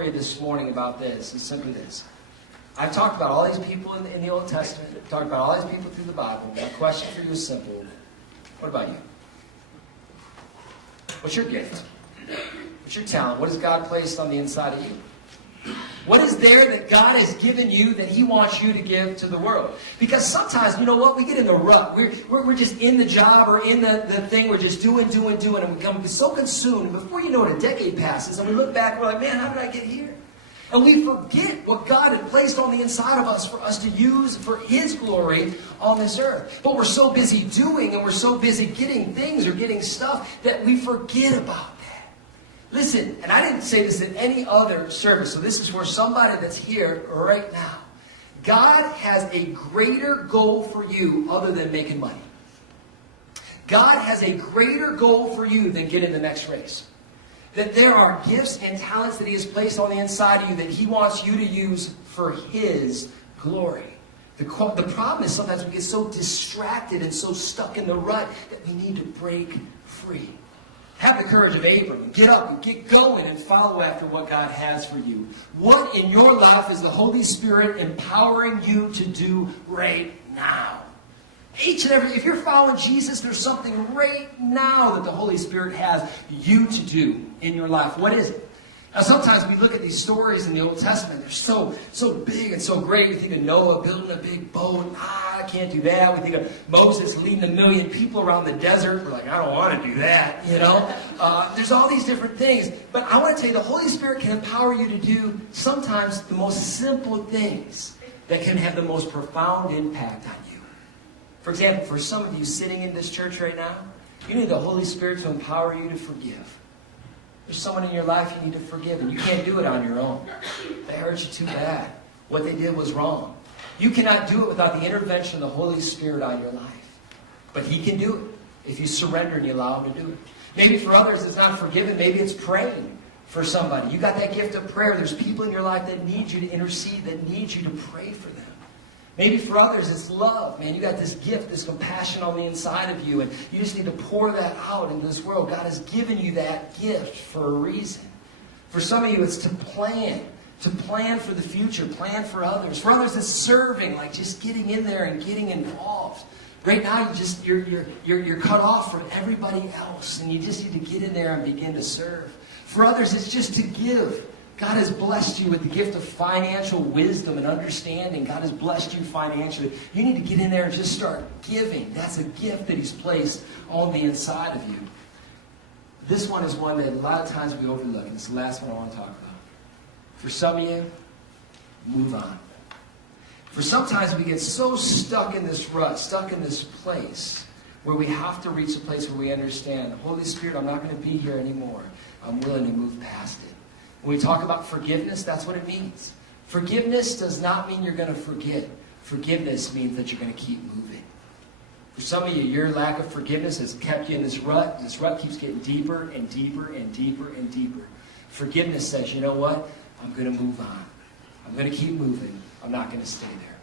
for you this morning about this is simply this. I've talked about all these people in the Old Testament. I've talked about all these people through the Bible. My question for you is simple. What about you? What's your gift? What's your talent? What has God placed on the inside of you? What is there that God has given you that He wants you to give to the world? Because sometimes, you know what, we get in the rut. We're just in the job or in the thing. We're just doing, and we become so consumed. And before you know it, a decade passes, and we look back and we're like, man, how did I get here? And we forget what God had placed on the inside of us for us to use for His glory on this earth. But we're so busy doing, and we're so busy getting things or getting stuff that we forget about that. Listen, and I didn't say this in any other service, so this is for somebody that's here right now. God has a greater goal for you other than making money. God has a greater goal for you than getting the next race. That there are gifts and talents that He has placed on the inside of you that He wants you to use for His glory. The problem is sometimes we get so distracted and so stuck in the rut that we need to break free. Have the courage of Abram. Get up and get going and follow after what God has for you. What in your life is the Holy Spirit empowering you to do right now? If you're following Jesus, there's something right now that the Holy Spirit has you to do in your life. What is it? Now, sometimes we look at these stories in the Old Testament. They're so big and so great. We think of Noah building a big boat. I can't do that. We think of Moses leading 1 million people around the desert. We're like, I don't want to do that, you know. There's all these different things. But I want to tell you, the Holy Spirit can empower you to do sometimes the most simple things that can have the most profound impact on you. For example, for some of you sitting in this church right now, you need the Holy Spirit to empower you to forgive. There's someone in your life you need to forgive, and you can't do it on your own. They hurt you too bad. What they did was wrong. You cannot do it without the intervention of the Holy Spirit on your life. But He can do it if you surrender and you allow Him to do it. Maybe for others it's not forgiving. Maybe it's praying for somebody. You got that gift of prayer. There's people in your life that need you to intercede, that need you to pray for them. Maybe for others it's love. Man, you got this gift, this compassion on the inside of you, and you just need to pour that out into this world. God has given you that gift for a reason. For some of you it's to plan for the future, plan for others. For others it's serving, like just getting in there and getting involved. Right now you're cut off from everybody else, and you just need to get in there and begin to serve. For others it's just to give. God has blessed you with the gift of financial wisdom and understanding. God has blessed you financially. You need to get in there and just start giving. That's a gift that He's placed on the inside of you. This one is one that a lot of times we overlook, and it's the last one I want to talk about. For some of you, move on. For sometimes we get so stuck in this rut, stuck in this place, where we have to reach a place where we understand, Holy Spirit, I'm not going to be here anymore. I'm willing to move past it. When we talk about forgiveness, that's what it means. Forgiveness does not mean you're going to forget. Forgiveness means that you're going to keep moving. For some of you, your lack of forgiveness has kept you in this rut. This rut keeps getting deeper and deeper and deeper and deeper. Forgiveness says, you know what? I'm going to move on. I'm going to keep moving. I'm not going to stay there.